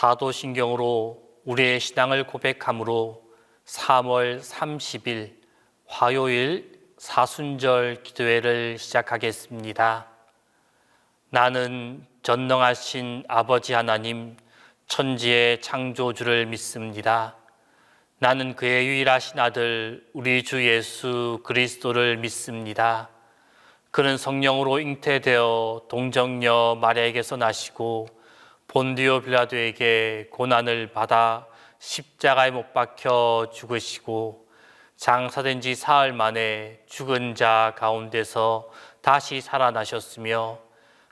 사도신경으로 우리의 신앙을 고백함으로 3월 30일 화요일 사순절 기도회를 시작하겠습니다. 나는 전능하신 아버지 하나님, 천지의 창조주를 믿습니다. 나는 그의 유일하신 아들 우리 주 예수 그리스도를 믿습니다. 그는 성령으로 잉태되어 동정녀 마리아에게서 나시고 본디오 빌라도에게 고난을 받아 십자가에 못 박혀 죽으시고 장사된 지 사흘 만에 죽은 자 가운데서 다시 살아나셨으며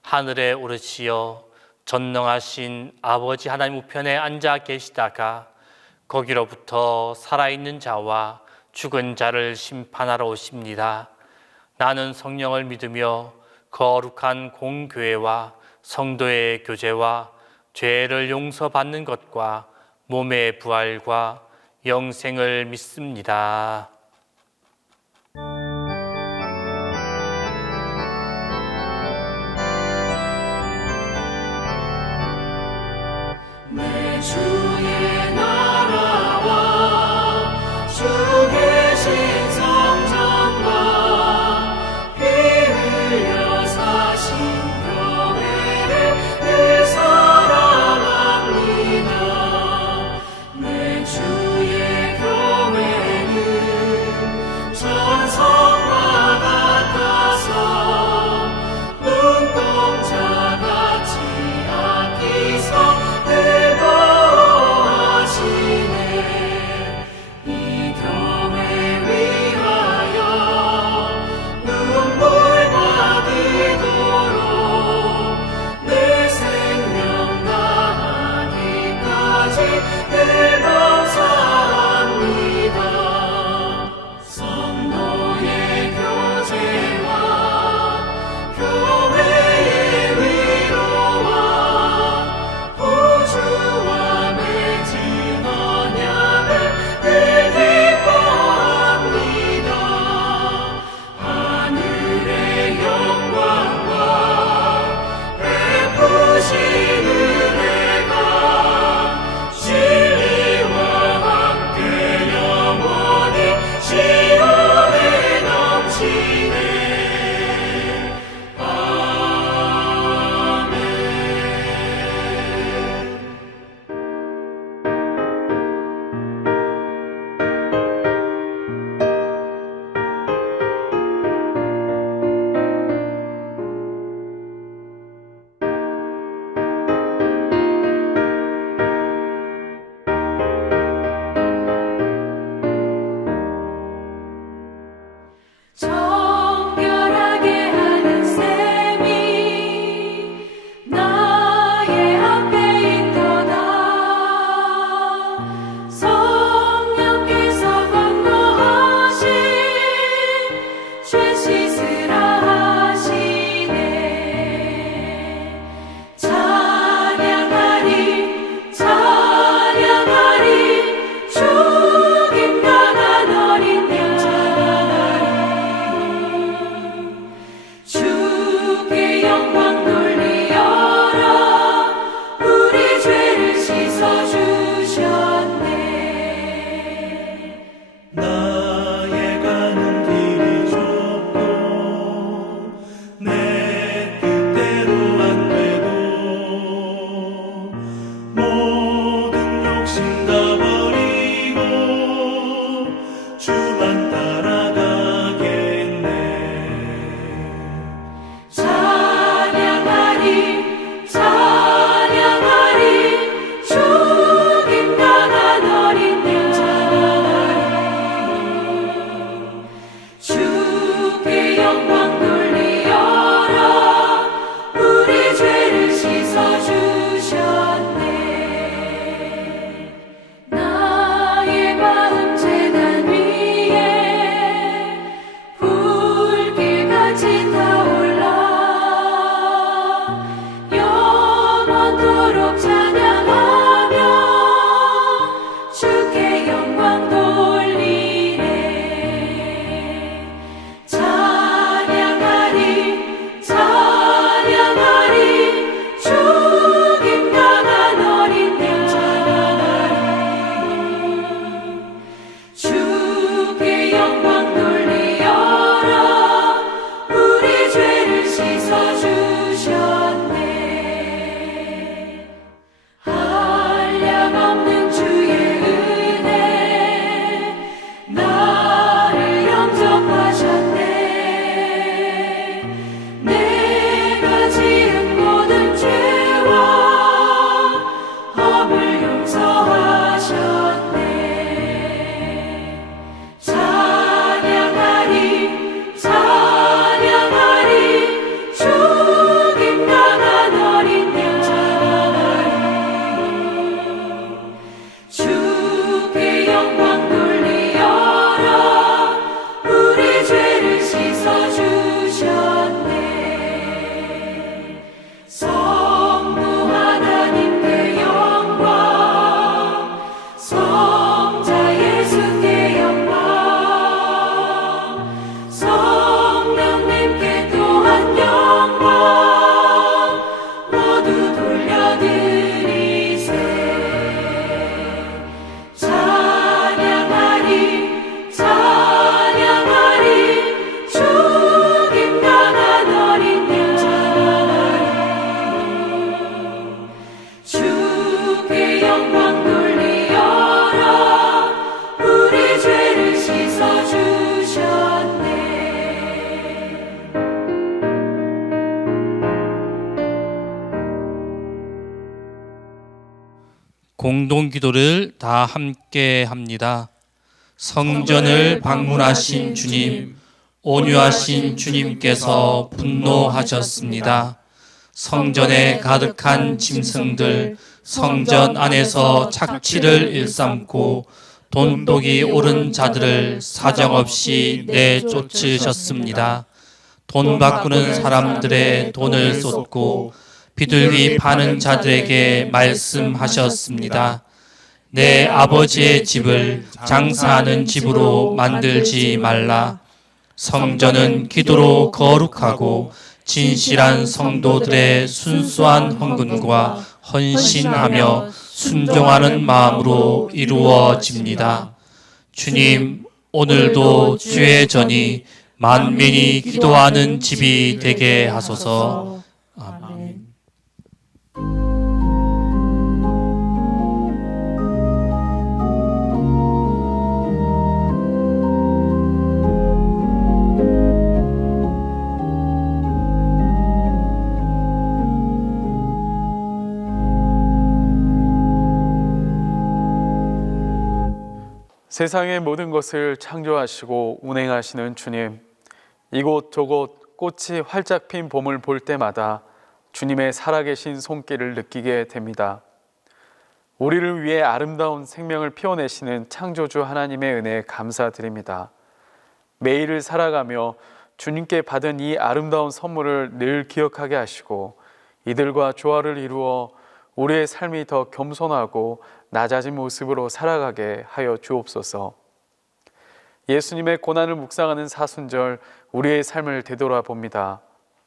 하늘에 오르시어 전능하신 아버지 하나님 우편에 앉아 계시다가 거기로부터 살아있는 자와 죽은 자를 심판하러 오십니다. 나는 성령을 믿으며 거룩한 공교회와 성도의 교제와 죄를 용서받는 것과 몸의 부활과 영생을 믿습니다. 내 주의 나라와 주 계신 성전과 피 흘려 사신 교회를 늘 사랑합니다. 내 주의 교회는 공동기도를 다 함께 합니다. 성전을 방문하신 주님, 온유하신 주님께서 분노하셨습니다. 성전에 가득한 짐승들, 성전 안에서 착취를 일삼고 돈독이 오른 자들을 사정없이 내쫓으셨습니다. 돈 바꾸는 사람들의 돈을 쏟고 비둘기 파는 자들에게 말씀하셨습니다. 내 아버지의 집을 장사하는 집으로 만들지 말라. 성전은 기도로 거룩하고 진실한 성도들의 순수한 헌금과 헌신하며 순종하는 마음으로 이루어집니다. 주님, 오늘도 주의 전이 만민이 기도하는 집이 되게 하소서. 아멘. 세상의 모든 것을 창조하시고 운행하시는 주님, 이곳 저곳 꽃이 활짝 핀 봄을 볼 때마다 주님의 살아계신 손길을 느끼게 됩니다. 우리를 위해 아름다운 생명을 피워내시는 창조주 하나님의 은혜에 감사드립니다. 매일을 살아가며 주님께 받은 이 아름다운 선물을 늘 기억하게 하시고 이들과 조화를 이루어 우리의 삶이 더 겸손하고 낮아진 모습으로 살아가게 하여 주옵소서. 예수님의 고난을 묵상하는 사순절, 우리의 삶을 되돌아봅니다.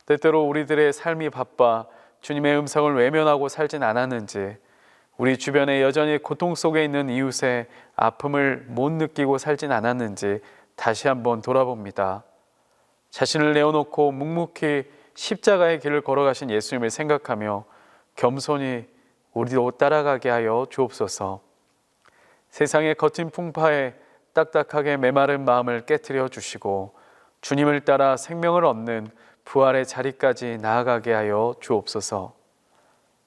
때때로 우리들의 삶이 바빠 주님의 음성을 외면하고 살진 않았는지, 우리 주변에 여전히 고통 속에 있는 이웃의 아픔을 못 느끼고 살진 않았는지 다시 한번 돌아봅니다. 자신을 내어놓고 묵묵히 십자가의 길을 걸어가신 예수님을 생각하며 겸손히 우리도 따라가게 하여 주옵소서. 세상의 거친 풍파에 딱딱하게 메마른 마음을 깨트려 주시고 주님을 따라 생명을 얻는 부활의 자리까지 나아가게 하여 주옵소서.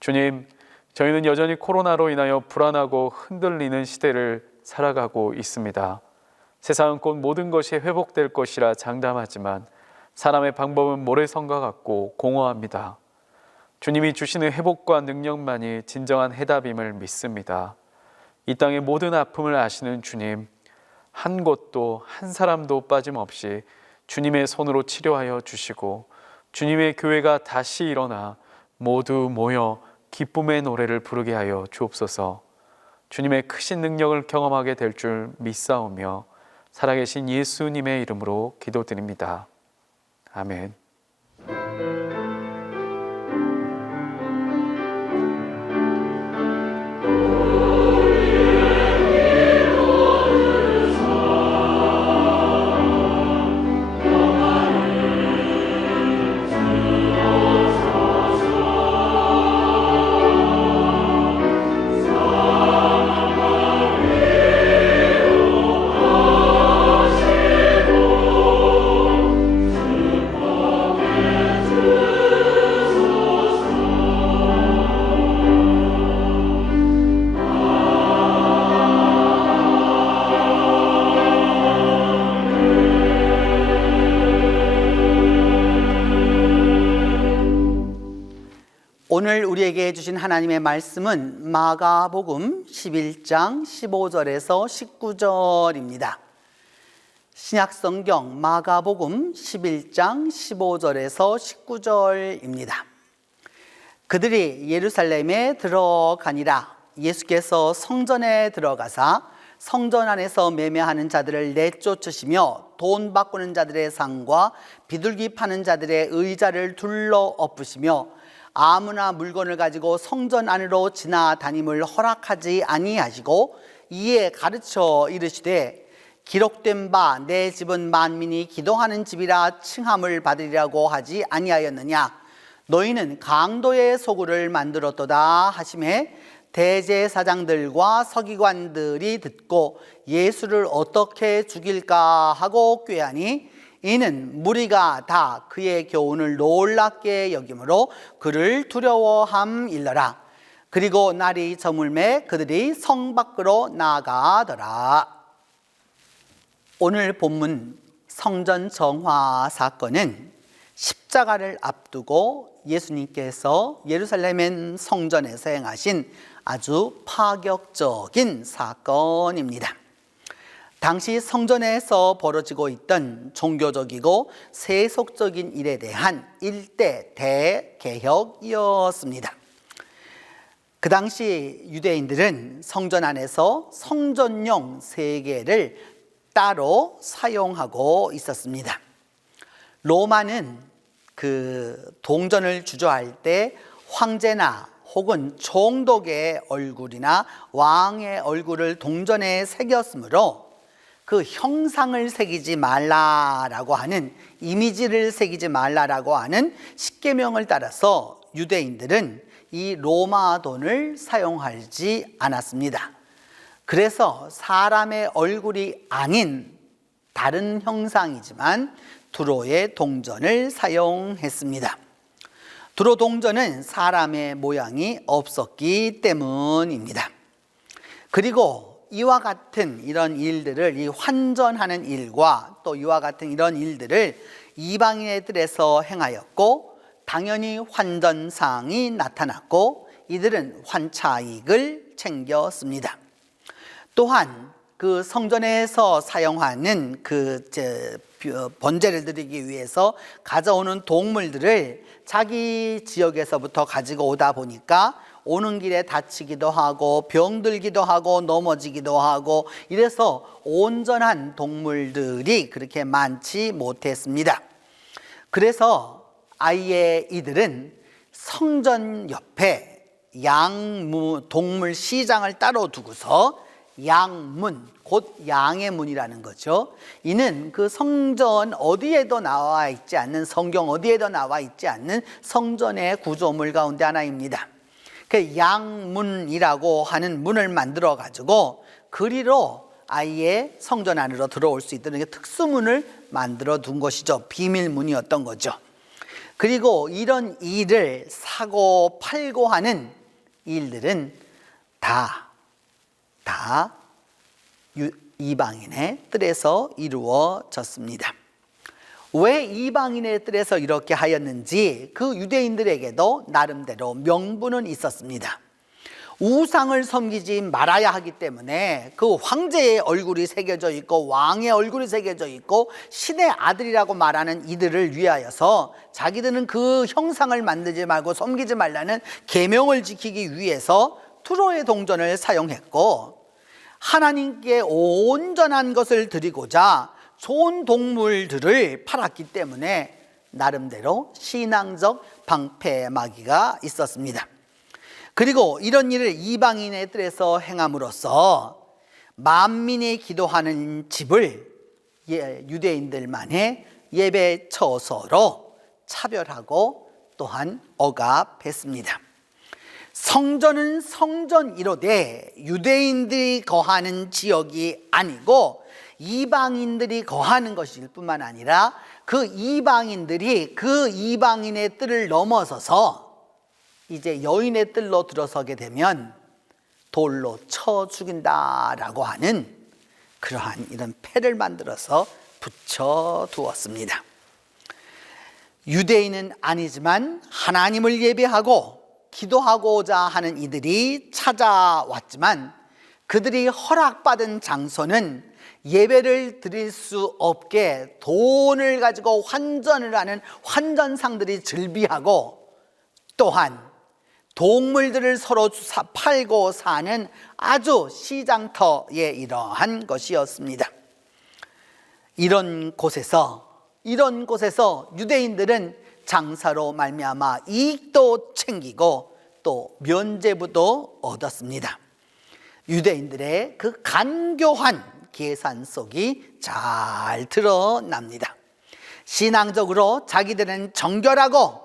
주님, 저희는 여전히 코로나로 인하여 불안하고 흔들리는 시대를 살아가고 있습니다. 세상은 곧 모든 것이 회복될 것이라 장담하지만 사람의 방법은 모래성과 같고 공허합니다. 주님이 주시는 회복과 능력만이 진정한 해답임을 믿습니다. 이 땅의 모든 아픔을 아시는 주님, 한 곳도 한 사람도 빠짐없이 주님의 손으로 치료하여 주시고 주님의 교회가 다시 일어나 모두 모여 기쁨의 노래를 부르게 하여 주옵소서. 주님의 크신 능력을 경험하게 될 줄 믿사오며 살아계신 예수님의 이름으로 기도드립니다. 아멘. 오늘 우리에게 주신 하나님의 말씀은 마가복음 11장 15절에서 19절입니다. 신약성경 마가복음 11장 15절에서 19절입니다. 그들이 예루살렘에 들어가니라. 예수께서 성전에 들어가사 성전 안에서 매매하는 자들을 내쫓으시며 돈 바꾸는 자들의 상과 비둘기 파는 자들의 의자를 둘러 엎으시며 아무나 물건을 가지고 성전 안으로 지나다님을 허락하지 아니하시고 이에 가르쳐 이르시되 기록된 바 내 집은 만민이 기도하는 집이라 칭함을 받으리라고 하지 아니하였느냐. 너희는 강도의 소굴을 만들었도다 하시매 대제사장들과 서기관들이 듣고 예수를 어떻게 죽일까 하고 꾀하니 이는 무리가 다 그의 교훈을 놀랍게 여김으로 그를 두려워함일러라. 그리고 날이 저물매 그들이 성 밖으로 나가더라. 오늘 본문 성전 정화 사건은 십자가를 앞두고 예수님께서 예루살렘 성전에서 행하신 아주 파격적인 사건입니다. 당시 성전에서 벌어지고 있던 종교적이고 세속적인 일에 대한 일대 대개혁이었습니다. 그 당시 유대인들은 성전 안에서 성전용 세계를 따로 사용하고 있었습니다. 로마는 그 동전을 주저할 때 황제나 혹은 총독의 얼굴이나 왕의 얼굴을 동전에 새겼으므로 그 형상을 새기지 말라라고 하는, 이미지를 새기지 말라라고 하는 십계명을 따라서 유대인들은 이 로마 돈을 사용하지 않았습니다. 그래서 사람의 얼굴이 아닌 다른 형상이지만 두로의 동전을 사용했습니다. 두로 동전은 사람의 모양이 없었기 때문입니다. 그리고 이와 같은 이런 일들을, 이 환전하는 일과 또 이와 같은 이런 일들을 이방인의 뜰에서 행하였고, 당연히 환전상이 나타났고 이들은 환차익을 챙겼습니다. 또한 그 성전에서 사용하는 그 번제를 드리기 위해서 가져오는 동물들을 자기 지역에서부터 가지고 오다 보니까 오는 길에 다치기도 하고 병들기도 하고 넘어지기도 하고 이래서 온전한 동물들이 그렇게 많지 못했습니다. 그래서 아예 이들은 성전 옆에 동물 시장을 따로 두고서 양문, 곧 양의 문이라는 거죠. 이는 그 성전 어디에도 나와 있지 않는, 성경 어디에도 나와 있지 않는 성전의 구조물 가운데 하나입니다. 그 양문이라고 하는 문을 만들어 가지고 그리로 아예 성전 안으로 들어올 수 있도록 특수문을 만들어 둔 것이죠. 비밀문이었던 거죠. 그리고 이런 일을 사고 팔고 하는 일들은 다 이방인의 뜰에서 이루어졌습니다. 왜 이방인의 뜰에서 이렇게 하였는지 그 유대인들에게도 나름대로 명분은 있었습니다. 우상을 섬기지 말아야 하기 때문에 그 황제의 얼굴이 새겨져 있고 왕의 얼굴이 새겨져 있고 신의 아들이라고 말하는 이들을 위하여서 자기들은 그 형상을 만들지 말고 섬기지 말라는 계명을 지키기 위해서 두로의 동전을 사용했고, 하나님께 온전한 것을 드리고자 좋은 동물들을 팔았기 때문에 나름대로 신앙적 방패막이가 있었습니다. 그리고 이런 일을 이방인의 뜰에서 행함으로써 만민이 기도하는 집을 유대인들만의 예배 처소로 차별하고 또한 억압했습니다. 성전은 성전이로되 유대인들이 거하는 지역이 아니고 이방인들이 거하는 것일 뿐만 아니라 그 이방인들이 그 이방인의 뜰을 넘어서서 이제 여인의 뜰로 들어서게 되면 돌로 쳐 죽인다라고 하는 그러한 이런 패를 만들어서 붙여 두었습니다. 유대인은 아니지만 하나님을 예배하고 기도하고자 하는 이들이 찾아왔지만 그들이 허락받은 장소는 예배를 드릴 수 없게 돈을 가지고 환전을 하는 환전상들이 즐비하고, 또한 동물들을 서로 팔고 사는 아주 시장터의 이러한 것이었습니다. 이런 곳에서 유대인들은 장사로 말미암아 이익도 챙기고 또 면죄부도 얻었습니다. 유대인들의 그 간교한 계산 속이 잘 드러납니다. 신앙적으로 자기들은 정결하고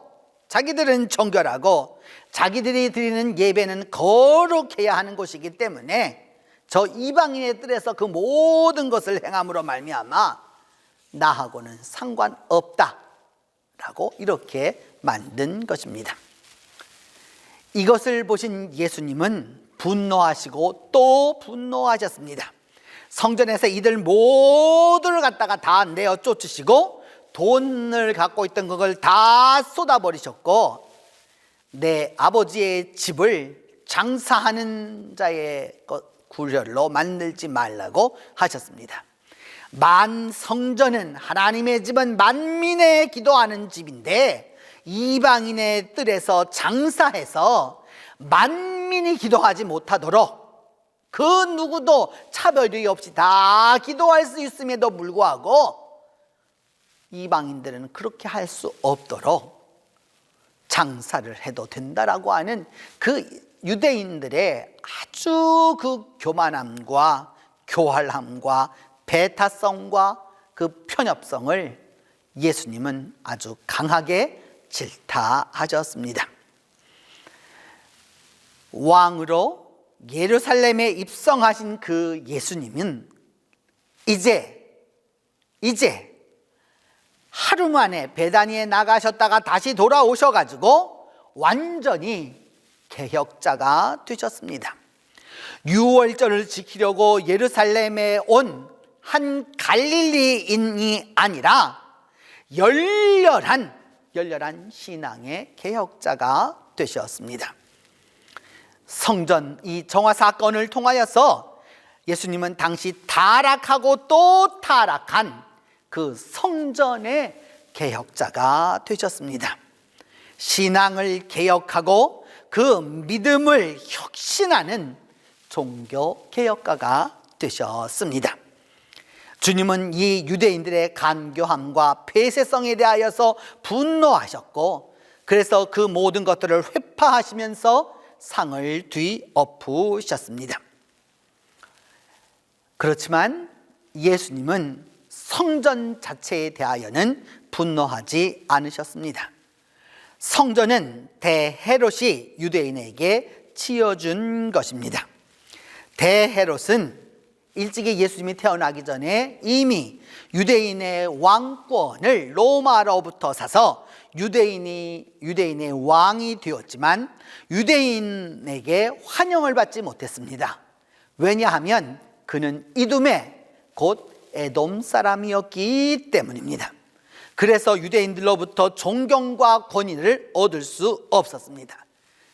자기들이 드리는 예배는 거룩해야 하는 곳이기 때문에 저 이방인의 뜰에서 그 모든 것을 행함으로 말미암아 나하고는 상관없다 라고 이렇게 만든 것입니다. 이것을 보신 예수님은 분노하시고 또 분노하셨습니다. 성전에서 이들 모두를 갖다가 다 내어 쫓으시고 돈을 갖고 있던 그걸 다 쏟아버리셨고, 내 아버지의 집을 장사하는 자의 구렬로 만들지 말라고 하셨습니다. 성전은, 하나님의 집은 만민의 기도하는 집인데, 이방인의 뜰에서 장사해서 만민이 기도하지 못하도록 그 누구도 차별이 없이 다 기도할 수 있음에도 불구하고 이방인들은 그렇게 할 수 없도록 장사를 해도 된다라고 하는 그 유대인들의 아주 그 교만함과 교활함과 배타성과 그 편협성을 예수님은 아주 강하게 질타하셨습니다. 왕으로 예루살렘에 입성하신 그 예수님은 이제 하루 만에 베다니에 나가셨다가 다시 돌아오셔가지고 완전히 개혁자가 되셨습니다. 유월절을 지키려고 예루살렘에 온 한 갈릴리인이 아니라 열렬한 신앙의 개혁자가 되셨습니다. 성전 이 정화 사건을 통하여서 예수님은 당시 타락하고 또 타락한 그 성전의 개혁자가 되셨습니다. 신앙을 개혁하고 그 믿음을 혁신하는 종교 개혁가가 되셨습니다. 주님은 이 유대인들의 간교함과 폐쇄성에 대하여서 분노하셨고, 그래서 그 모든 것들을 회파하시면서 상을 뒤엎으셨습니다. 그렇지만 예수님은 성전 자체에 대하여는 분노하지 않으셨습니다. 성전은 대헤롯이 유대인에게 치어준 것입니다. 대헤롯은 일찍이 예수님이 태어나기 전에 이미 유대인의 왕권을 로마로부터 사서 유대인의 왕이 되었지만 유대인에게 환영을 받지 못했습니다. 왜냐하면 그는 이둠의 곧 에돔 사람이었기 때문입니다. 그래서 유대인들로부터 존경과 권위를 얻을 수 없었습니다.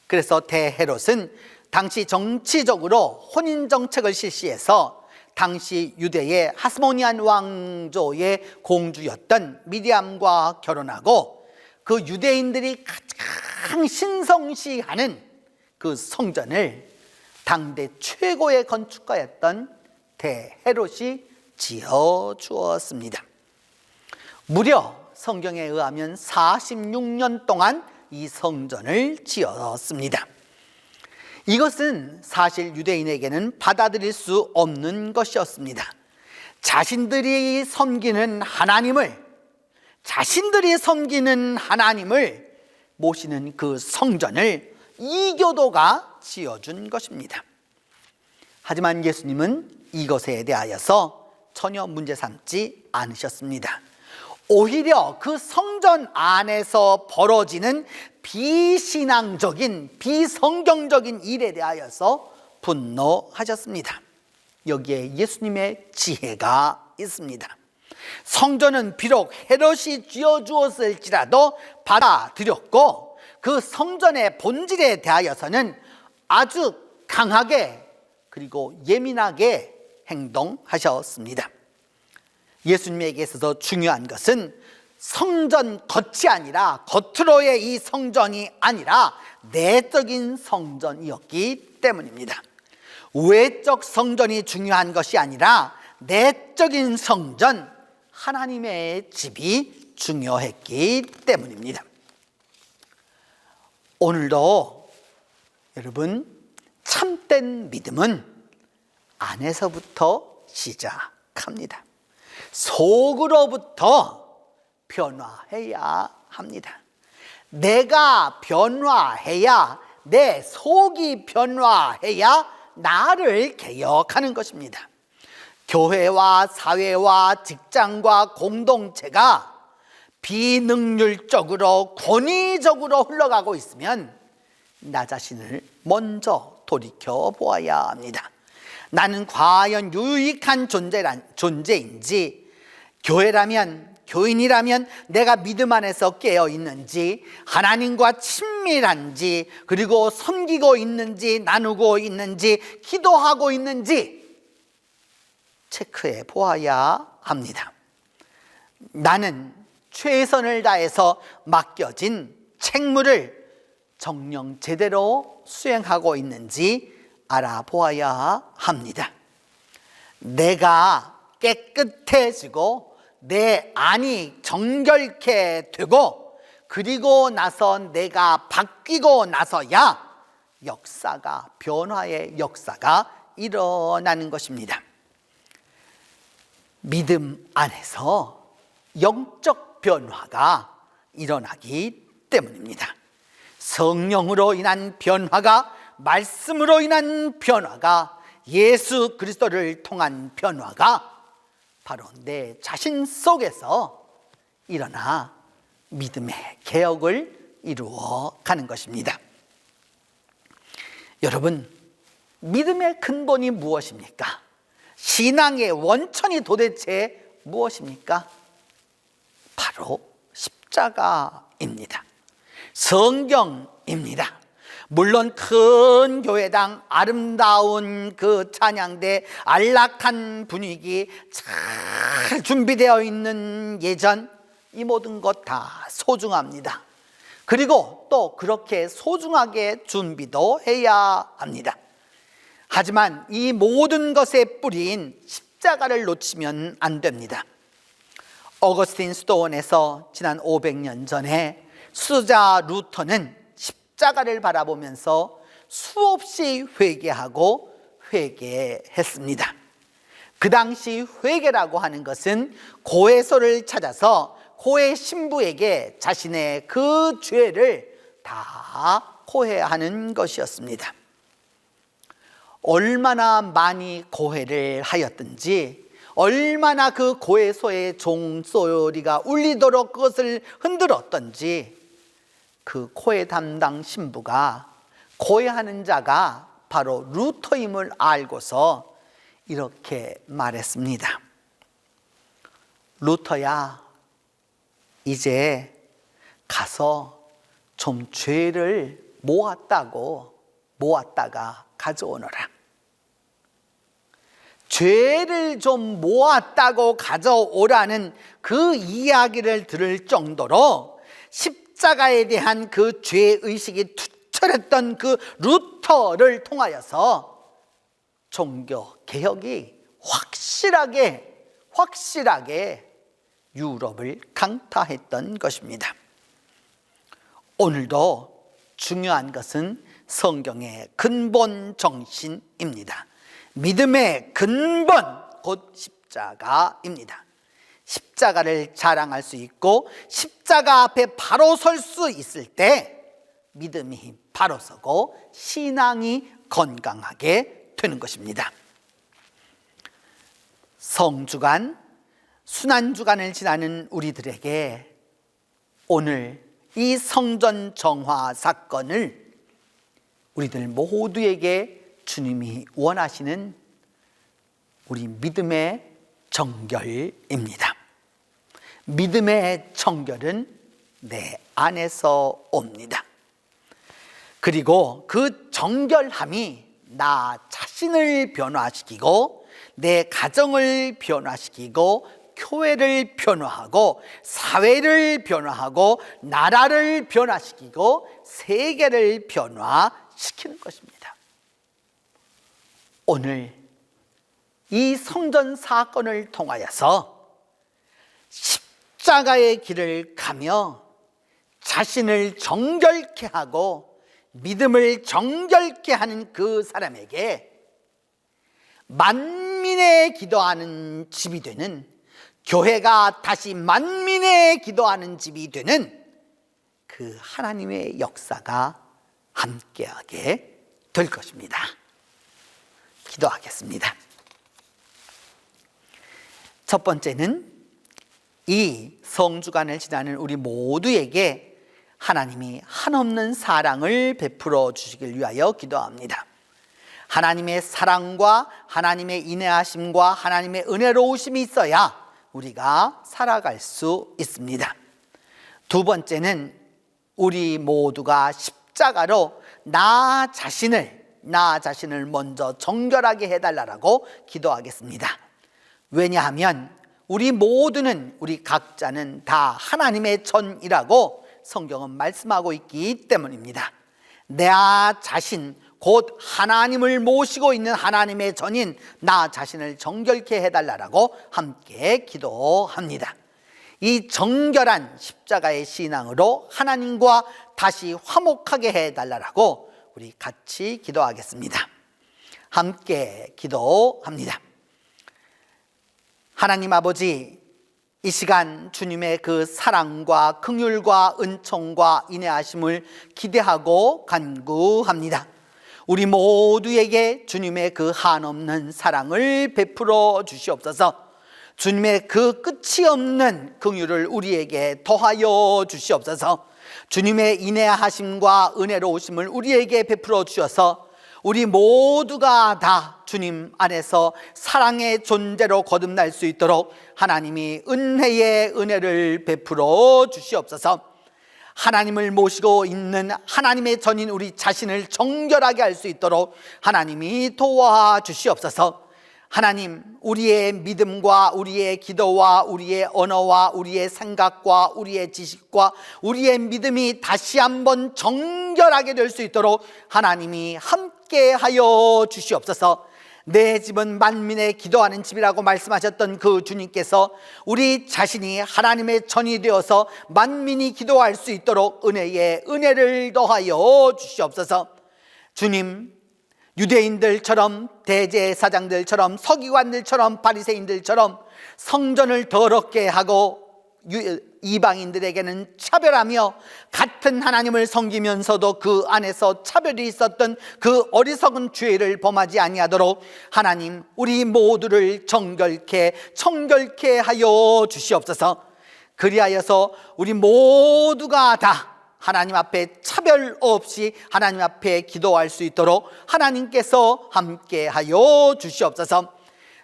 그래서 대헤롯은 당시 정치적으로 혼인 정책을 실시해서 당시 유대의 하스모니안 왕조의 공주였던 미디암과 결혼하고, 그 유대인들이 가장 신성시하는 그 성전을 당대 최고의 건축가였던 대헤롯이 지어 주었습니다. 무려 성경에 의하면 46년 동안 이 성전을 지었습니다. 이것은 사실 유대인에게는 받아들일 수 없는 것이었습니다. 자신들이 섬기는 하나님을 모시는 그 성전을 이교도가 지어준 것입니다. 하지만 예수님은 이것에 대하여서 전혀 문제 삼지 않으셨습니다. 오히려 그 성전 안에서 벌어지는 비신앙적인 비성경적인 일에 대하여서 분노하셨습니다. 여기에 예수님의 지혜가 있습니다. 성전은 비록 헤롯이 지어주었을지라도 받아들였고, 그 성전의 본질에 대하여서는 아주 강하게 그리고 예민하게 행동하셨습니다. 예수님에게 있어서 중요한 것은 성전 겉이 아니라, 겉으로의 이 성전이 아니라 내적인 성전이었기 때문입니다. 외적 성전이 중요한 것이 아니라 내적인 성전, 하나님의 집이 중요했기 때문입니다. 오늘도 여러분, 참된 믿음은 안에서부터 시작합니다. 속으로부터 변화해야 합니다. 내가 변화해야, 내 속이 변화해야 나를 개혁하는 것입니다. 교회와 사회와 직장과 공동체가 비능률적으로 권위적으로 흘러가고 있으면 나 자신을 먼저 돌이켜 보아야 합니다. 나는 과연 유익한 존재인지, 교회라면, 교인이라면 내가 믿음 안에서 깨어 있는지, 하나님과 친밀한지, 그리고 섬기고 있는지, 나누고 있는지, 기도하고 있는지 체크해 보아야 합니다. 나는 최선을 다해서 맡겨진 책무를 정녕 제대로 수행하고 있는지 알아보아야 합니다. 내가 깨끗해지고 내 안이 정결케 되고, 그리고 나서 내가 바뀌고 나서야 변화의 역사가 일어나는 것입니다. 믿음 안에서 영적 변화가 일어나기 때문입니다. 성령으로 인한 변화가, 말씀으로 인한 변화가, 예수 그리스도를 통한 변화가 바로 내 자신 속에서 일어나 믿음의 개혁을 이루어 가는 것입니다. 여러분, 믿음의 근본이 무엇입니까? 신앙의 원천이 도대체 무엇입니까? 바로 십자가입니다. 성경입니다. 물론 큰 교회당, 아름다운 그 찬양대, 안락한 분위기, 잘 준비되어 있는 예전, 이 모든 것 다 소중합니다. 그리고 또 그렇게 소중하게 준비도 해야 합니다. 하지만 이 모든 것의 뿌리인 십자가를 놓치면 안 됩니다. 어거스틴 수도원에서 지난 500년 전에 수도자 루터는 십자가를 바라보면서 수없이 회개하고 회개했습니다. 그 당시 회개라고 하는 것은 고해소를 찾아서 고해 신부에게 자신의 그 죄를 다 고해하는 것이었습니다. 얼마나 많이 고해를 하였든지, 얼마나 그 고해소의 종소리가 울리도록 그것을 흔들었던지, 그 고해 담당 신부가 고해하는 자가 바로 루터임을 알고서 이렇게 말했습니다. 루터야, 이제 가서 좀 죄를 모았다가 가져오너라. 죄를 좀 모았다고 가져오라는 그 이야기를 들을 정도로 십자가에 대한 그 죄의식이 투철했던 그 루터를 통하여서 종교 개혁이 확실하게 유럽을 강타했던 것입니다. 오늘도 중요한 것은 성경의 근본 정신입니다. 믿음의 근본, 곧 십자가입니다. 십자가를 자랑할 수 있고 십자가 앞에 바로 설 수 있을 때 믿음이 바로 서고 신앙이 건강하게 되는 것입니다. 성주간, 순환주간을 지나는 우리들에게 오늘 이 성전 정화 사건을 우리들 모두에게 주님이 원하시는 우리 믿음의 정결입니다. 믿음의 정결은 내 안에서 옵니다. 그리고 그 정결함이 나 자신을 변화시키고 내 가정을 변화시키고 교회를 변화하고 사회를 변화하고 나라를 변화시키고 세계를 변화시키는 것입니다. 오늘 이 성전 사건을 통하여서 십자가의 길을 가며 자신을 정결케 하고 믿음을 정결케 하는 그 사람에게 만민의 기도하는 집이 되는, 교회가 다시 만민의 기도하는 집이 되는 그 하나님의 역사가 함께하게 될 것입니다. 기도하겠습니다. 첫 번째는 이 성주간을 지나는 우리 모두에게 하나님이 한없는 사랑을 베풀어 주시길 위하여 기도합니다. 하나님의 사랑과 하나님의 인내하심과 하나님의 은혜로우심이 있어야 우리가 살아갈 수 있습니다. 두 번째는 우리 모두가 십자가로 나 자신을 먼저 정결하게 해달라고 기도하겠습니다. 왜냐하면 우리 모두는, 우리 각자는 다 하나님의 전이라고 성경은 말씀하고 있기 때문입니다. 나 자신, 곧 하나님을 모시고 있는 하나님의 전인 나 자신을 정결케 해달라고 함께 기도합니다. 이 정결한 십자가의 신앙으로 하나님과 다시 화목하게 해달라고 우리 같이 기도하겠습니다. 함께 기도합니다. 하나님 아버지, 이 시간 주님의 그 사랑과 긍휼과 은총과 인내하심을 기대하고 간구합니다. 우리 모두에게 주님의 그 한없는 사랑을 베풀어 주시옵소서. 주님의 그 끝이 없는 긍휼을 우리에게 더하여 주시옵소서. 주님의 인내하심과 은혜로우심을 우리에게 베풀어 주셔서 우리 모두가 다 주님 안에서 사랑의 존재로 거듭날 수 있도록 하나님이 은혜의 은혜를 베풀어 주시옵소서. 하나님을 모시고 있는 하나님의 전인 우리 자신을 정결하게 할 수 있도록 하나님이 도와주시옵소서. 하나님, 우리의 믿음과 우리의 기도와 우리의 언어와 우리의 생각과 우리의 지식과 우리의 믿음이 다시 한번 정결하게 될 수 있도록 하나님이 함께 하여 주시옵소서. 내 집은 만민의 기도하는 집이라고 말씀하셨던 그 주님께서 우리 자신이 하나님의 전이 되어서 만민이 기도할 수 있도록 은혜를 더하여 주시옵소서. 주님, 유대인들처럼, 대제사장들처럼, 서기관들처럼, 바리새인들처럼 성전을 더럽게 하고 이방인들에게는 차별하며 같은 하나님을 섬기면서도 그 안에서 차별이 있었던 그 어리석은 죄를 범하지 아니하도록 하나님, 우리 모두를 정결케 하여 주시옵소서. 그리하여서 우리 모두가 다 하나님 앞에 차별 없이 하나님 앞에 기도할 수 있도록 하나님께서 함께 하여 주시옵소서.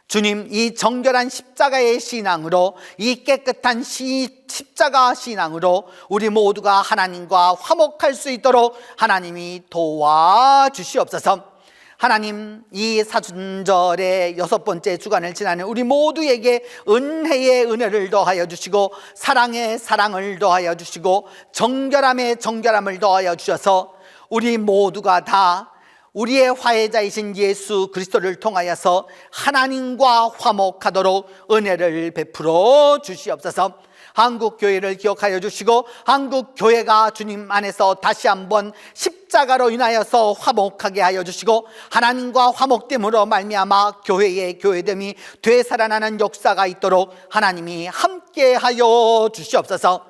주님, 이 정결한 십자가의 신앙으로, 이 깨끗한 십자가 신앙으로 우리 모두가 하나님과 화목할 수 있도록 하나님이 도와주시옵소서. 하나님, 이 사순절의 6번째 주간을 지나는 우리 모두에게 은혜의 은혜를 더하여 주시고 사랑의 사랑을 더하여 주시고 정결함의 정결함을 더하여 주셔서 우리 모두가 다 우리의 화해자이신 예수 그리스도를 통하여서 하나님과 화목하도록 은혜를 베풀어 주시옵소서. 한국교회를 기억하여 주시고 한국교회가 주님 안에서 다시 한번 십자가로 인하여서 화목하게 하여 주시고 하나님과 화목됨으로 말미암아 교회의 교회됨이 되살아나는 역사가 있도록 하나님이 함께 하여 주시옵소서.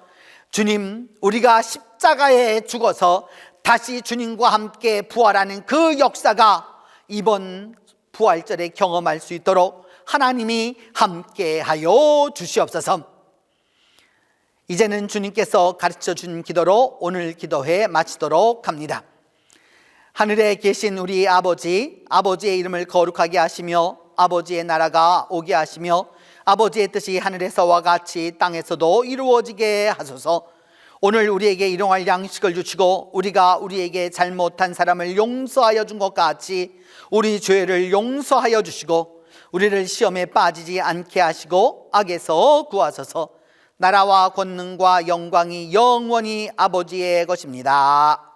주님, 우리가 십자가에 죽어서 다시 주님과 함께 부활하는 그 역사가 이번 부활절에 경험할 수 있도록 하나님이 함께 하여 주시옵소서. 이제는 주님께서 가르쳐 준 기도로 오늘 기도회 마치도록 합니다. 하늘에 계신 우리 아버지, 아버지의 이름을 거룩하게 하시며 아버지의 나라가 오게 하시며 아버지의 뜻이 하늘에서와 같이 땅에서도 이루어지게 하소서. 오늘 우리에게 일용할 양식을 주시고 우리가 우리에게 잘못한 사람을 용서하여 준 것 같이 우리 죄를 용서하여 주시고 우리를 시험에 빠지지 않게 하시고 악에서 구하소서. 나라와 권능과 영광이 영원히 아버지의 것입니다.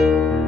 주님